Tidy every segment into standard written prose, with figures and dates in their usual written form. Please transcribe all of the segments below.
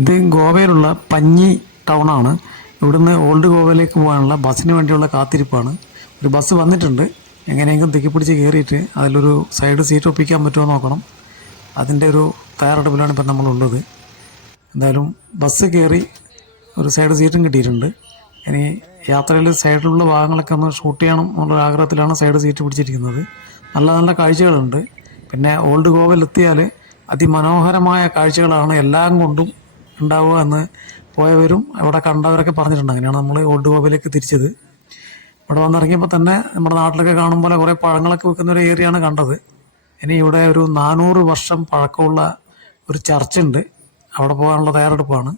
ഇത് ഗോവയിലുള്ള പഞ്ഞി ടൗണാണ്. ഇവിടുന്ന് ഓൾഡ് ഗോവയിലേക്ക് പോകാനുള്ള ബസ്സിന് വേണ്ടിയുള്ള കാത്തിരിപ്പാണ്. ഒരു ബസ് വന്നിട്ടുണ്ട്. എങ്ങനെയെങ്കിലും തിക്കിപ്പിടിച്ച് കയറിയിട്ട് അതിലൊരു സൈഡ് സീറ്റ് ഒപ്പിക്കാൻ പറ്റുമോ നോക്കണം. അതിൻ്റെ ഒരു തയ്യാറെടുപ്പിലാണ് ഇപ്പം നമ്മളുള്ളത്. എന്തായാലും ബസ് കയറി ഒരു സൈഡ് സീറ്റും കിട്ടിയിട്ടുണ്ട്. ഇനി യാത്രയിൽ സൈഡിലുള്ള ഭാഗങ്ങളൊക്കെ ഒന്ന് ഷൂട്ട് ചെയ്യണം എന്നുള്ള ആഗ്രഹത്തിലാണ് സൈഡ് സീറ്റ് പിടിച്ചിരിക്കുന്നത്. നല്ല നല്ല കാഴ്ചകളുണ്ട്. പിന്നെ ഓൾഡ് ഗോവയിലെത്തിയാൽ അതിമനോഹരമായ കാഴ്ചകളാണ് എല്ലാം കൊണ്ടും ഉണ്ടാവുക എന്ന് പോയവരും അവിടെ കണ്ടവരൊക്കെ പറഞ്ഞിട്ടുണ്ട്. അങ്ങനെയാണ് നമ്മൾ ഓൾഡ് ഗോവയിലേക്ക് തിരിച്ചത്. ഇവിടെ വന്നിറങ്ങിയപ്പോൾ തന്നെ നമ്മുടെ നാട്ടിലൊക്കെ കാണും പോലെ കുറേ പഴങ്ങളൊക്കെ വെക്കുന്ന ഒരു ഏരിയയാണ് കണ്ടത്. ഇനി ഇവിടെ ഒരു 400 വർഷം പഴക്കമുള്ള ഒരു ചർച്ചുണ്ട്. അവിടെ പോകാനുള്ള തയ്യാറെടുപ്പാണ്.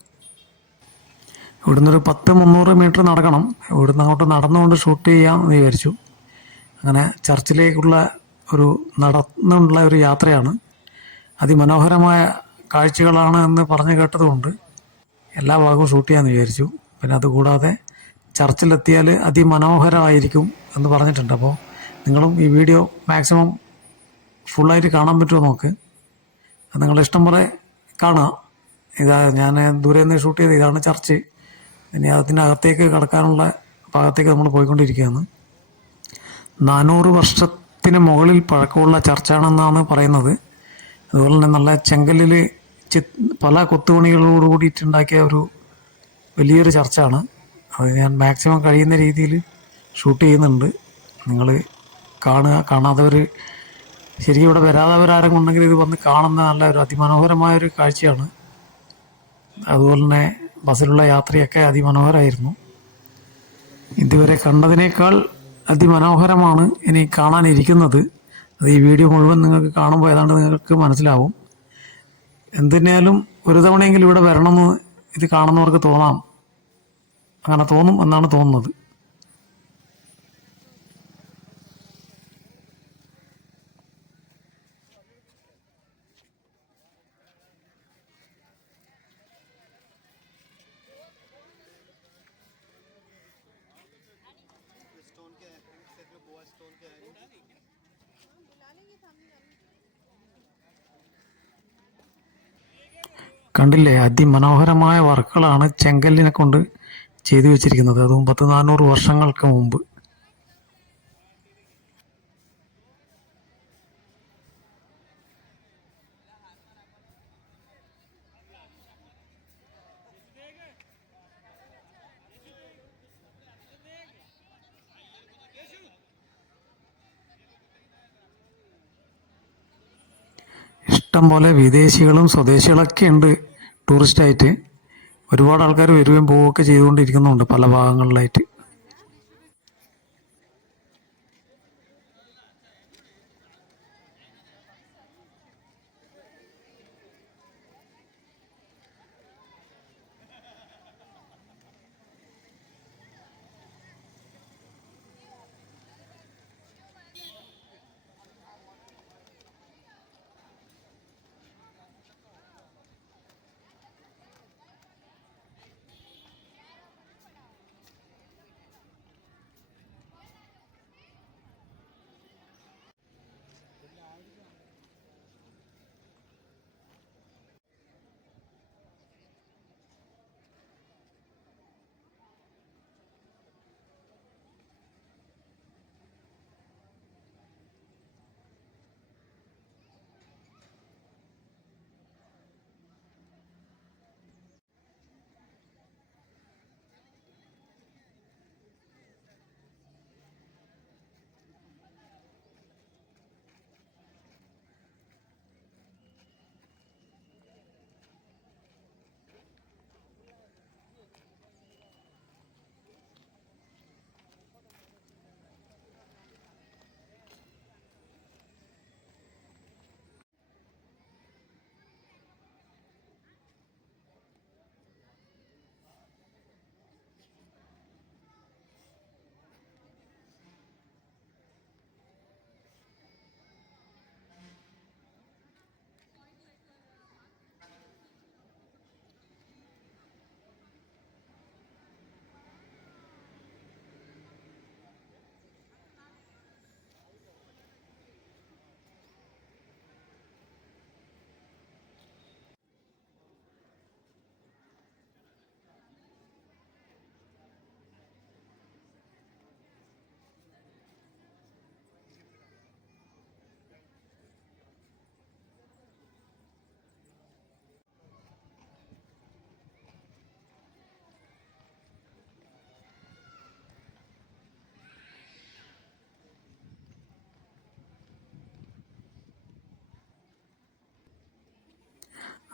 ഇവിടുന്ന് ഒരു 10-300 മീറ്റർ നടക്കണം. ഇവിടുന്ന് അങ്ങോട്ട് നടന്നുകൊണ്ട് ഷൂട്ട് ചെയ്യാമെന്ന് വിചാരിച്ചു. അങ്ങനെ ചർച്ചിലേക്കുള്ള ഒരു നടന്നുള്ള ഒരു യാത്രയാണ്. അതിമനോഹരമായ കാഴ്ചകളാണ് എന്ന് പറഞ്ഞു കേട്ടതുകൊണ്ട് എല്ലാ ഭാഗവും ഷൂട്ട് ചെയ്യാമെന്ന് വിചാരിച്ചു. പിന്നെ അതുകൂടാതെ ചർച്ചിലെത്തിയാൽ അതിമനോഹരമായിരിക്കും എന്ന് പറഞ്ഞിട്ടുണ്ട്. അപ്പോൾ നിങ്ങളും ഈ വീഡിയോ മാക്സിമം ഫുള്ളായിട്ട് കാണാൻ പറ്റുമോ നോക്ക്. അത് നിങ്ങളുടെ ഇഷ്ടം പോലെ കാണുക. ഇതാ ഞാൻ ദൂരെ നിന്ന് ഷൂട്ട് ചെയ്ത് ഇതാണ് ചർച്ച്. ഇനി അതിനകത്തേക്ക് കടക്കാനുള്ള ഭാഗത്തേക്ക് നമ്മൾ പോയിക്കൊണ്ടിരിക്കുകയാണ്. 400 വർഷത്തിന് മുകളിൽ പഴക്കമുള്ള ചർച്ചാണെന്നാണ് പറയുന്നത്. അതുപോലെ തന്നെ നല്ല ചെങ്കല്ലിൽ പല കൊത്തുപണികളോട് കൂടിയിട്ടുണ്ടാക്കിയ ഒരു വലിയൊരു ചർച്ചാണ്. അത് ഞാൻ മാക്സിമം കഴിയുന്ന രീതിയിൽ ഷൂട്ട് ചെയ്യുന്നുണ്ട്. നിങ്ങൾ കാണുക. കാണാത്തവർ ശരിക്കും ഇവിടെ വരാത്തവരാരും ഉണ്ടെങ്കിൽ ഇത് വന്ന് കാണുന്ന നല്ല ഒരു അതിമനോഹരമായൊരു കാഴ്ചയാണ്. അതുപോലെ തന്നെ ബസ്സിലുള്ള യാത്രയൊക്കെ അതിമനോഹരമായിരുന്നു. ഇതുവരെ കണ്ടതിനേക്കാൾ അതിമനോഹരമാണ് ഇനി കാണാനിരിക്കുന്നത്. അത് ഈ വീഡിയോ മുഴുവൻ നിങ്ങൾക്ക് കാണുമ്പോൾ ഏതാണ്ട് നിങ്ങൾക്ക് മനസ്സിലാവും. എന്തിനാലും ഒരു തവണയെങ്കിലും ഇവിടെ വരണമെന്ന് ഇത് കാണുന്നവർക്ക് തോന്നാം. അങ്ങനെ തോന്നും എന്നാണ് തോന്നുന്നത്. കണ്ടില്ലേ, അതിമനോഹരമായ വർക്കുകളാണ് ചെങ്കല്ലിനെ കൊണ്ട് ചെയ്തു വെച്ചിരിക്കുന്നത്. അതും 400 വർഷങ്ങൾക്ക് മുമ്പ്. ഇഷ്ടം പോലെ വിദേശികളും സ്വദേശികളൊക്കെ ഉണ്ട് ടൂറിസ്റ്റായിട്ട്. ഒരുപാട് ആൾക്കാർ വരികയും പോവുകയൊക്കെ ചെയ്തുകൊണ്ടിരിക്കുന്നുണ്ട് പല ഭാഗങ്ങളിലായിട്ട്.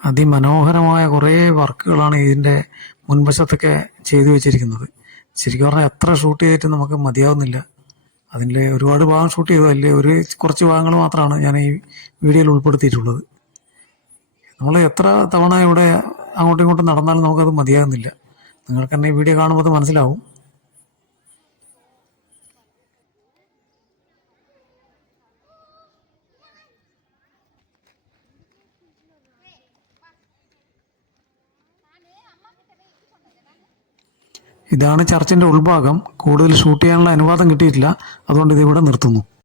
അതിമനോഹരമായ കുറേ വർക്കുകളാണ് ഇതിൻ്റെ മുൻവശത്തൊക്കെ ചെയ്തു വെച്ചിരിക്കുന്നത്. ശരിക്കും പറഞ്ഞാൽ എത്ര ഷൂട്ട് ചെയ്തിട്ട് നമുക്ക് മതിയാവുന്നില്ല. അതിൽ ഒരുപാട് ഭാഗം ഷൂട്ട് ചെയ്തു, അതിൽ കുറച്ച് ഭാഗങ്ങൾ മാത്രമാണ് ഞാൻ ഈ വീഡിയോയിൽ ഉൾപ്പെടുത്തിയിട്ടുള്ളത്. നമ്മൾ എത്ര തവണ ഇവിടെ അങ്ങോട്ടും ഇങ്ങോട്ടും നടന്നാലും നമുക്കത് മതിയാകുന്നില്ല. നിങ്ങൾക്ക് തന്നെ ഈ വീഡിയോ കാണുമ്പോൾ അത് മനസ്സിലാവും. ഇതാണ് ചർച്ചിൻ്റെ ഉൾഭാഗം. കൂടുതൽ ഷൂട്ട് ചെയ്യാനുള്ള അനുവാദം കിട്ടിയിട്ടില്ല, അതുകൊണ്ട് ഇതിവിടെ നിർത്തുന്നു.